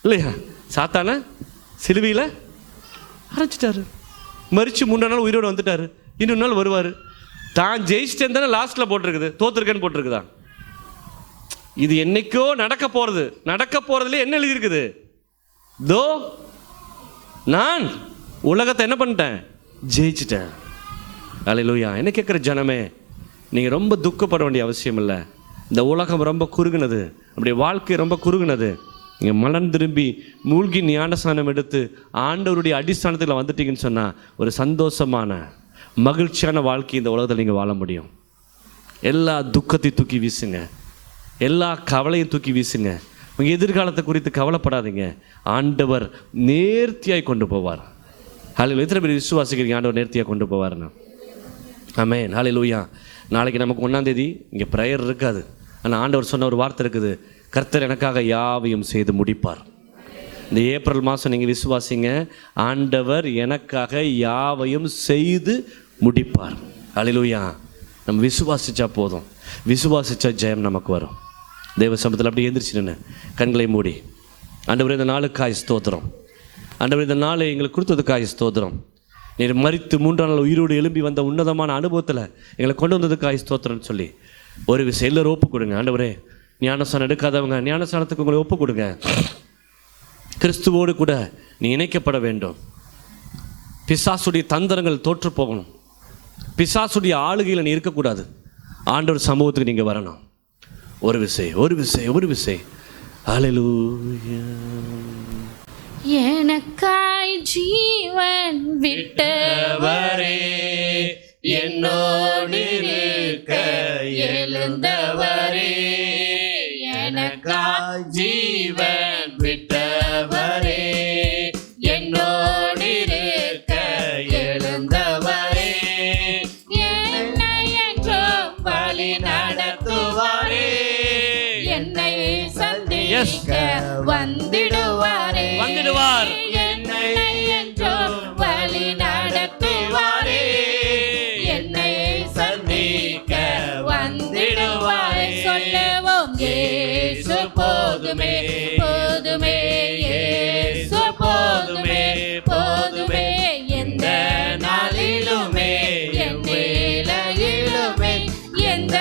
இல்லையா? சாத்தான சிலுவையில் அரைச்சிட்டாரு, மறித்து 3 நாள் உயிரோடு வந்துட்டார். இன்னொரு நாள் வருவார். தான் ஜெயிச்சிட்டேன் தானே லாஸ்ட்டில் போட்டிருக்குது, தோத்துருக்கேன்னு போட்டிருக்குதா? இது என்னைக்கோ நடக்க போகிறதுல என்ன எழுதியிருக்குது? தோ நான் உலகத்தை என்ன பண்ணிட்டேன், ஜெயிச்சிட்டேன். அல்லேலூயா. என்ன கேட்குற ஜனமே, நீங்கள் ரொம்ப துக்கப்பட வேண்டிய அவசியம் இல்லை. இந்த உலகம் ரொம்ப குறுகுனது, அப்படி வாழ்க்கை ரொம்ப குறுகுனது. நீங்கள் மனம் திரும்பி மூழ்கி ஞானஸ்நானம் எடுத்து ஆண்டவருடைய அடிஸ்தானத்தில் வந்துட்டீங்கன்னு சொன்னால் ஒரு சந்தோஷமான மகிழ்ச்சியான வாழ்க்கை இந்த உலகத்தில் நீங்கள் வாழ முடியும். எல்லா துக்கத்தையும் தூக்கி வீசுங்க, எல்லா கவலையும் தூக்கி வீசுங்க. உங்கள் எதிர்காலத்தை குறித்து கவலைப்படாதீங்க. ஆண்டவர் நேர்த்தியாய் கொண்டு போவார். ஹல்லேலூயா. எத்தனை பேர் விசுவாசிக்கிறீங்க ஆண்டவர் நேர்த்தியாக கொண்டு போவார்னா? ஆமென். ஹல்லேலூயா. நாளைக்கு நமக்கு 1ஆம் தேதி இங்கே ப்ரேயர் இருக்காது. ஆனால் ஆண்டவர் சொன்ன ஒரு வார்த்தை இருக்குது, கர்த்தர் எனக்காக யாவையும் செய்து முடிப்பார். இந்த ஏப்ரல் மாதம் நீங்கள் விசுவாசிங்க, ஆண்டவர் எனக்காக யாவையும் செய்து முடிப்பார். ஹல்லேலூயா. நம்ம விசுவாசிச்சா போதும், விசுவாசிச்சா ஜெயம் நமக்கு வரும். தேவ சமூகத்தில் அப்படி எந்திரிச்சு நின்று கண்களை மூடி, ஆண்டவரே இந்த நாளுக்காய் ஸ்தோத்திரம், ஆண்டவரே இந்த நாளை எங்களுக்கு கொடுத்ததுக்காய் ஸ்தோத்திரம், நீர் மரித்து 3ஆம் நாள் உயிரோடு எழும்பி வந்த உன்னதமான அனுபவத்தில் எங்களை கொண்டு வந்ததுக்காய் ஸ்தோத்திரம்னு சொல்லி ஒரு விஷயம் எல்லாரும் ஒப்பு கொடுங்க. ஆண்டவரே, ஞானஸ்நானம் எடுக்காதவங்க ஞானஸ்நானத்துக்கு உங்களை ஒப்பு கொடுங்க. கிறிஸ்துவோடு கூட நீ இணைக்கப்பட வேண்டும். பிசாசுடைய தந்திரங்கள் தோற்று போகணும். பிசாசுடைய ஆளுகையில் நீ இருக்கக்கூடாது. ஆண்டவர் சமூகத்துக்கு நீங்கள் வரணும். ஒரு விசை. ஹல்லேலூயா. எனக்காய் ஜீவன் விட்டவரே, என்னோடு இருக்க எழுந்தவரே, எனக்காய் ஜீவன் விட்டவரே, என்னோடு இருக்க எழுந்தவரே, என்னை என்றும் வழி நடத்துவாரே, என்னை சந்திக்க வந்திடுவாரே, என்னை என்றும் வழி நடத்துவாரே, என்னை சந்திக்க வந்திடுவாரே. சொல்லுவோம் இயேசு போதுமே, போதுமே, இயேசு போதுமே, போதுமே, எந்த நாளிலுமே, என் வேளையிலுமே, எந்த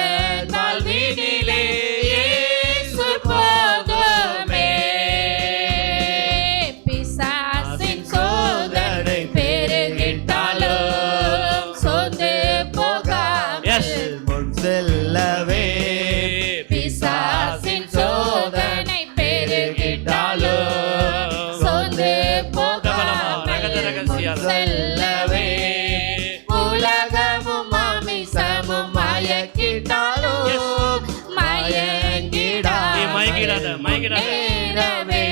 வாழ்வினிலே இயேசு போதுமே. பிசாசின் சோதனை பெருகிட்டாலும் சோர்ந்து போகாமல் முன் செல்லவே, பிசாசின் சோதனை பெருகிட்டாலும் சோர்ந்து போகாமல் முன் செல்லவே, உலகமும் மாமிசமும் மயக்கிட்டாலும் மயங்கிடாதே,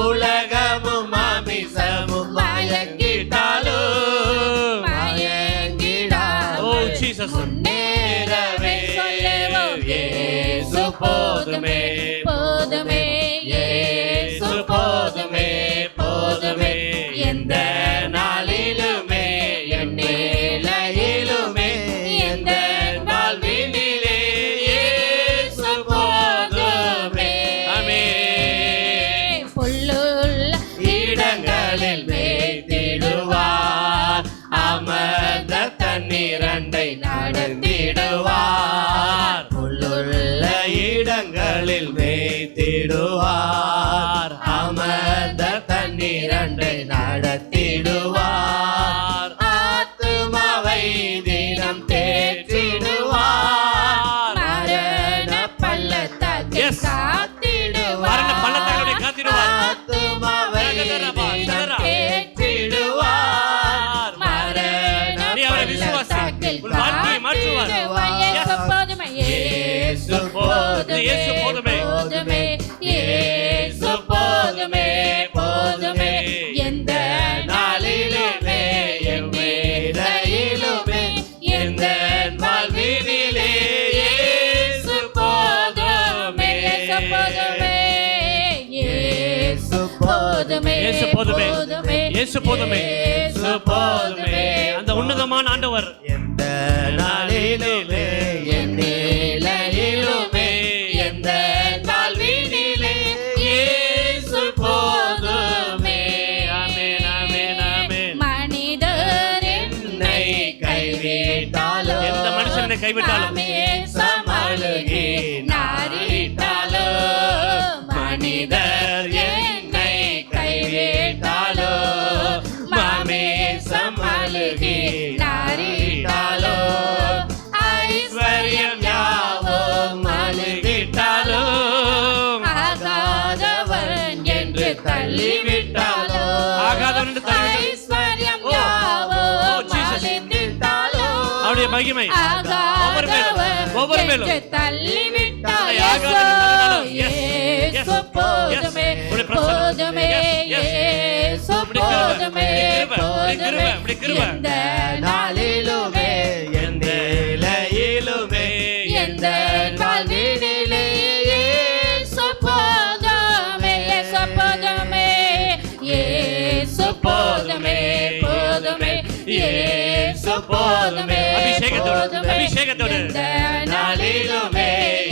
உலகமும் மாமிசமும் மயக்கிட்டாலும் மயங்கிடாதே, முன்னேறவே. சொல்லுவோம் இயேசு போதுமே, போதுமே, இயேசு போதுமே, போதுமே, எந்த நாளிலுமே, என் வேளையிலுமே, எந்த வாழ்வினிலே இயேசு போதுமே. ஆமென். புல்லுள்ள இடங்களில் மேய்த்திடுவார், அமர்ந்த தண்ணீரண்டை நடத்திடுவார், புல்லுள்ள இடங்களில் மேய்த்திடுவார், அமர்ந்த தண்ணீரண்டை நடத்திடுவார், ஆத்துமாவை தினம் தேற்றிடுவார், மரண பள்ளத்தாக்கில் காத்திடுவார், ஆத்துமாவை தினம் தேற்றிடுவார், மரண பள்ளத்தாக்கில் காத்திடுவார். இயேசு போதுமே, இயேசு போதுமே, போதுமே, இயேசு போதுமே, போதுமே, எந்த நாளிலுமே, என் வேளையிலுமே, எந்த வாழ்வினிலே இயேசு போதுமே, இயேசு போதுமே, இயேசு போதுமே, இயேசு போதுமே, இயேசு போதுமே, அந்த உன்னதமான ஆண்டவர் எந்த நாளிலுமே, என் வேளையிலுமே, எந்த வாழ்வினிலே இயேசு கைவிட்டாலும் சமழுகி நாரிட்டாலோ மனிதர் என்னை கைவிட்டாலோ மாமே சமழுகி நாரிட்டாலோ ஐஸ்வர்யம் யாவும் மழுகிட்டாலோ ஆகாதவன் என்று தள்ளிவிட்டாலோ ஆகாதவன் என்று ஐஸ்வர்யம் யாவும் மழுகிட்டாலோ அவருடைய மகிமை ஒவ்வொரு மேலும் தள்ளிவிட்டால் நாளிலுமே எந்த நிலையிலுமே எந்த வாழ்வினிலே போதுமே போதுமே போதுமே போதுமே போதுமே அபிஷேகத்தோடு நாளிலுமே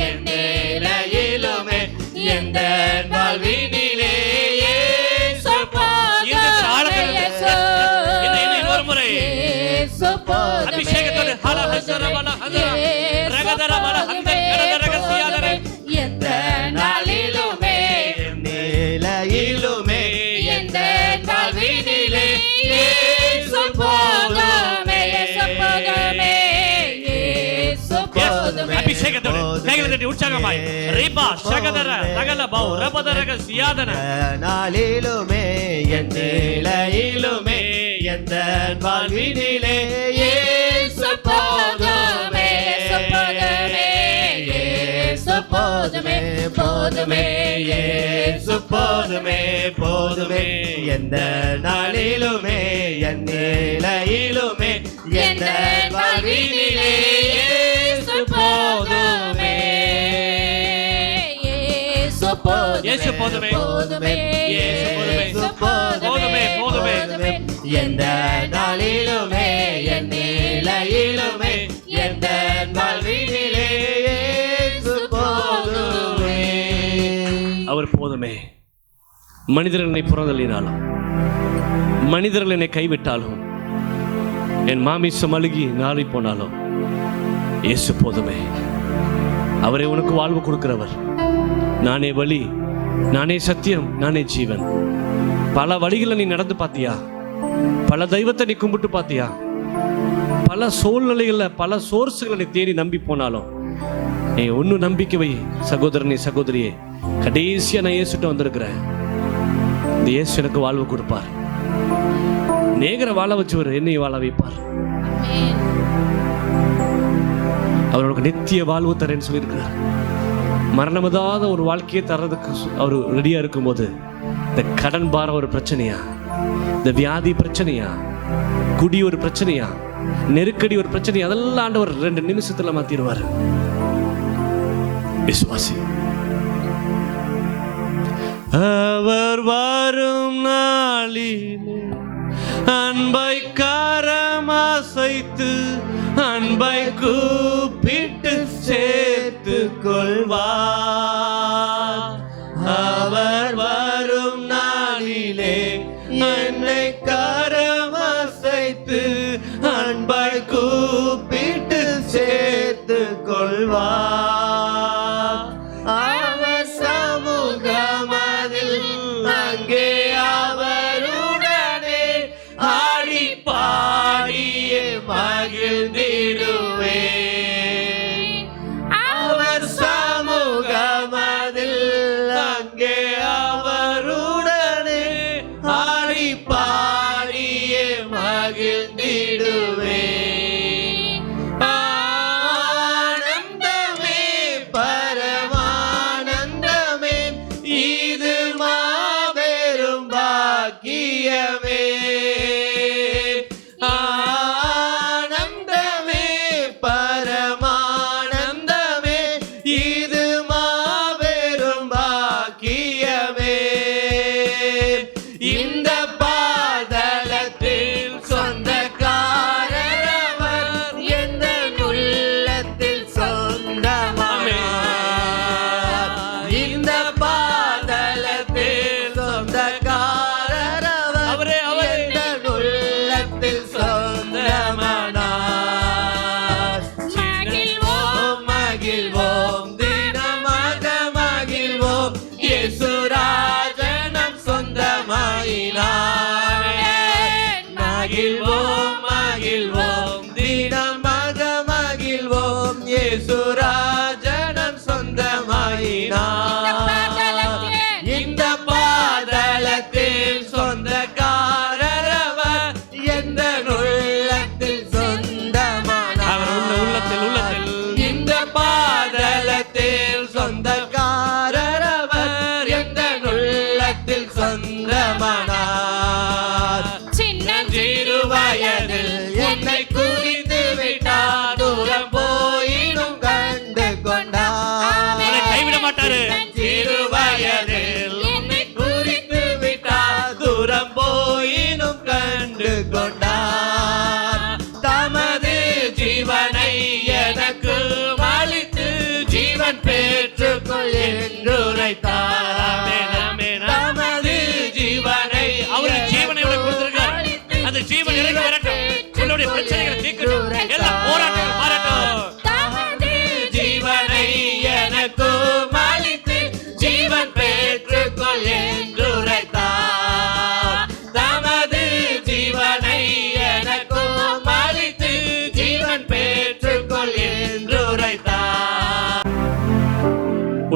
எந்த நிலையிலுமே எந்த வாழ்வினிலே அபிஷேகத்தோடு எந்த நாளிலுமே நிலையிலுமே எந்த வாழ்வினிலே போதுமே போதுமே அபிஷேகத்தோடு கைகளை தட்டி உற்சாகமாய் ரீபா ஷகதர ரகல பௌ ரபதரக சியாதன நாளிலுமே என் நிலையிலுமே எந்த வாழ்வினிலே இயேசு போதுமே போதுமே போதுமே இயேசு போதுமே போதுமே எந்த நாளிலுமே என் நிலையிலுமே எந்த வாழ்வினிலே இயேசு போதுமே இயேசு போதுமே போதுமே இயேசு போதுமே போதுமே எந்த நாளிலுமே என் நிலையிலுமே எந்த வாழ்வினிலே இயேசு போதுமே அவர் போதுமே. மனிதர்கள் என்னை புறந்தள்ளினாலும் மனிதர்கள் என்னை கைவிட்டாலும் என் மாமிசம் அழுகி நாறி போனாலும் இயேசு போதுமே. அவரே உனக்கு வாழ்வு கொடுக்கிறவர். நானே வழி, நானே சத்தியம், நானே ஜீவன். பல வழிகளை நீ நடந்து பார்த்தியா? பல தெய்வத்தை நீ கும்பிட்டு பார்த்தியா? பல சூழ்நிலைகளில் பல சோர்ஸுகளை நீ தேடி நம்பி போனாலும் நீ ஒன்னும் நம்பிக்கை வை சகோதரனே சகோதரியே. கடைசியா நான் இயேசுட்ட வந்திருக்கிறேன். இந்த இயேசு எனக்கு வாழ்வு கொடுப்பார். நேகரை வாழ வச்சவர் என்னையும் வாழ வைப்பார். அவரோட நித்திய வாழ்வு தரேன்னு சொல்லியிருக்கிறார். மரணமதாத ஒரு வாழ்க்கையை தர்றதுக்கு அவர் ரெடியா இருக்கும்போது இந்த கடன் பாரம் ஒரு பிரச்சனையா, இந்த வியாதி பிரச்சனையா, குடி ஒரு பிரச்சனையா, நெருக்கடி ஒரு பிரச்சனையா, அதெல்லாம் ஆண்டவர் 2 நிமிஷத்துல மாத்திடுவார். விசுவாசி. அவர் வரும் நாளிலே அன்பை கரம் அசைத்து அன்பை கூப்பிட்டு சேர்த்து கொள்வார். அவர் வரும் நாளிலே அன்பை கரம் அசைத்து அன்பை கூப்பிட்டு சேர்த்து கொள்வார். அவர் சமூகமதில் அங்கே அவருடனே ஆடி பாடியே மகிழ்ந்திடுவே. அவர் சமூகமதில் அங்கே அவருடனே ஆடி பாடியே மகிழ்ந்திடுவே. ஆனந்தமே பரமானந்தமே இது மாபெரும் பாக்கியமே. ஆனந்தமே பரமானந்தமே இது மாபெரும் பாக்கியமே. இந்த பாதலத்தில் சொந்தக்காரராக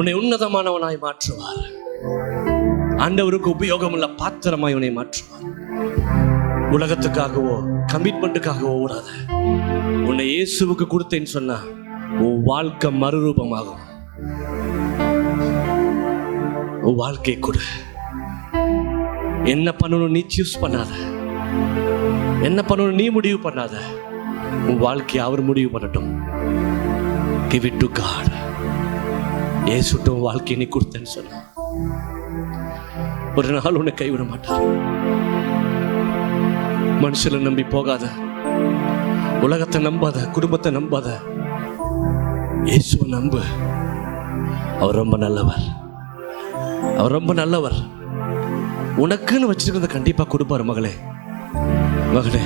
உன்னை உன்னதமானவனாய் மாற்றுவார். ஆண்டவருக்கு உபயோகமுள்ள பாத்திரமாய் உன்னை மாற்றுவார். உலகத்துக்காகவோ கமிட்மெண்ட்டுக்காகவோ ஓடாத. உன்னை இயேசுவுக்கு கொடுத்தேன்னு சொன்னா உன் வாழ்க்கை மறுரூபமாகும். உன் வாழ்க்கை கொடு. என்ன பண்ணணும் நீ சூஸ் பண்ணாத, என்ன பண்ணணும் நீ முடிவு பண்ணாத. உன் வாழ்க்கையை அவர் முடிவு பண்ணட்டும். Give it to God. இயேசுட்ட உன் வாழ்க்கையை நீ கொடுத்தேன்னு சொன்ன ஒரு நாள் உன்னை கைவிட மாட்டார். மனுஷனை நம்பி போகாத, உலகத்தை நம்பாத, குடும்பத்தை நம்பாத, இயேசுவை நம்பு. அவர் ரொம்ப நல்லவர், அவர் ரொம்ப நல்லவர். உனக்குன்னு வச்சிருக்கிறத கண்டிப்பா கொடுப்பாரு. மகளே, மகளே,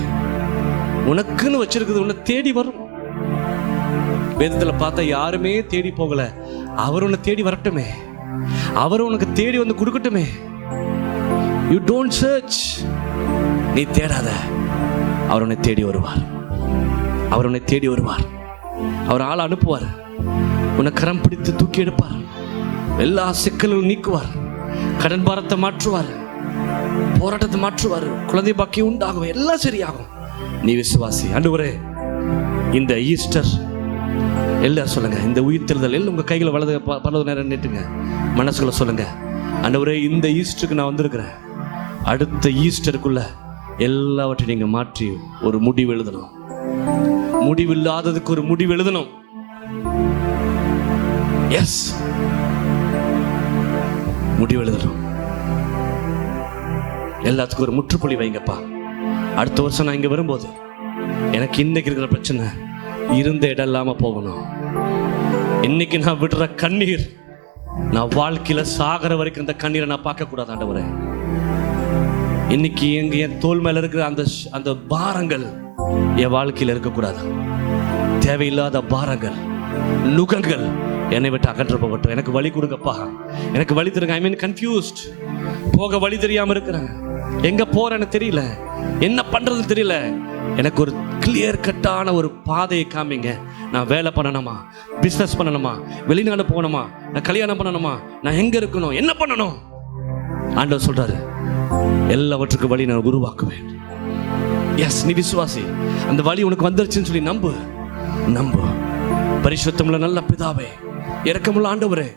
உனக்குன்னு வச்சிருக்கிறது உன்னை தேடி வரும். வேதத்துல பார்த்தா யாருமே தேடி போகல, அவர் உன்னை தேடி வரட்டுமே, அவர் உனக்கு தேடி வந்து கொடுக்கட்டுமே. யூ டோன்ட் சர்ச், நீ தேடாத, அவர் உன்னை தேடி வருவார். அவர் உன்னை தேடி வருவார். அவர் ஆளை அனுப்புவார், உன்னை கரம் பிடித்து தூக்கி எடுப்பார், எல்லா சிக்கலும் நீக்குவார், கடன் பாரத்தை மாற்றுவார், போராட்டத்தை மாற்றுவார், குழந்தை பாக்கியம் உண்டாகும், எல்லாம் சரியாகும். நீ விசுவாசி. ஆண்டவரே, இந்த ஈஸ்டர் எல்லாம் சொல்லுங்க, இந்த உயிர்த்தெழுதல் எல்லாம் உங்க கைகளை பலது நேரம் நீட்டுங்க, மனசுக்குள்ள சொல்லுங்க, ஆண்டவரே இந்த ஈஸ்டருக்கு நான் வந்திருக்கிறேன். அடுத்த ஈஸ்டருக்குள்ள எல்லாவற்றையும் நீங்க மாற்றி ஒரு முடிவு எழுதணும். முடிவில்லாததுக்கு ஒரு முடிவு எழுதணும். எஸ், முடிவு எழுதணும். எல்லாத்துக்கும் ஒரு முற்றுப்புள்ளி வைங்கப்பா. அடுத்த வருஷம் நான் இங்க வரும்போது எனக்கு இன்னைக்கு இருக்கிற பிரச்சனை இருந்த இடம் இல்லாம போகணும். இன்னைக்கு நான் விடுற கண்ணீர், நான் வாழ்க்கையில சாகர வரைக்கும் இந்த கண்ணீரை நான் பார்க்க கூடாது. ஆண்டவரே, இன்னைக்கு என் தோல் மேல இருக்கிற அந்த பாரங்கள் என் வாழ்க்கையில இருக்கக்கூடாது. தேவையில்லாத பாரங்கள், நுகங்கள் என்னை விட்டு அகற்ற போகட்டும். எனக்கு வழி கொடுங்கப்பா, எனக்கு வழி தருங்க. ஐ மீன் கன்ஃபியூஸ்ட், போக வழி தெரியாம இருக்கிறேன், எங்க போறேன்னு தெரியல, என்ன பண்றது தெரியல. எனக்கு ஒரு கிளியர் கட்டான ஒரு பாதையை காமிங்க. நான் வேலை பண்ணணுமா, பிசினஸ் பண்ணணுமா, வெளிநாடு போகணுமா, நான் கல்யாணம் பண்ணணுமா, நான் எங்க இருக்கணும், என்ன பண்ணணும்? ஆண்டவர் சொல்றாரு, எல்லாவற்றுக்கும் வழி நான் உருவாக்குவேன். எஸ், நீ விசுவாசி. அந்த வழி உனக்கு வந்துருச்சுன்னு சொல்லி நம்பு, நம்பு. பரிசுத்தமுள்ள நல்ல பிதாவே, இரக்கமுள்ள ஆண்டவரே,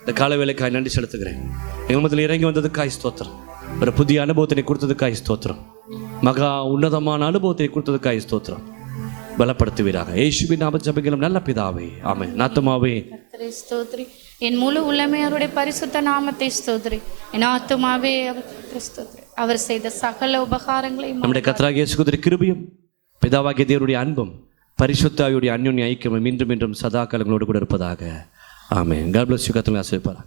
இந்த கால வேலைக்காய் நன்றி செலுத்துகிறேன். எங்கள் மத்தியில் இறங்கி வந்ததுக்காய் ஸ்தோத்திரம். ஒரு புதிய அனுபவத்தை கொடுத்ததுக்காய் ஸ்தோத்திரம். மகா உன்னதமான அனுபவத்தை கொடுத்ததுக்காய் ஸ்தோத்திரம். பலப்படுத்துவீராக. இயேசுவின் நாமத்தில் ஜெபிக்கிறோம் நல்ல பிதாவே, ஆமென். ஆத்துமாவே கர்த்தரை ஸ்தோத்திரி, என் முழு உள்ளமே அவருடைய பரிசுத்த நாமத்தை ஸ்தோத்திரி. என் ஆத்துமாவே அவர் ஸ்தோத்திரி, அவர் செய்த சகல உபகாரங்களை. நம்முடைய கர்த்தராகிய இயேசு கிறிஸ்துவின் கிருபையும் பிதாவாகிய தேவனுடைய அன்பும் பரிசுத்த ஆவியுடைய அன்யோன்ய ஐக்கியமும் மீண்டும் மீண்டும் சதா காலங்களோடு கூட இருப்பதாக. ஆமென். God bless you. கர்த்தர் ஆசீர்வதிப்பார்.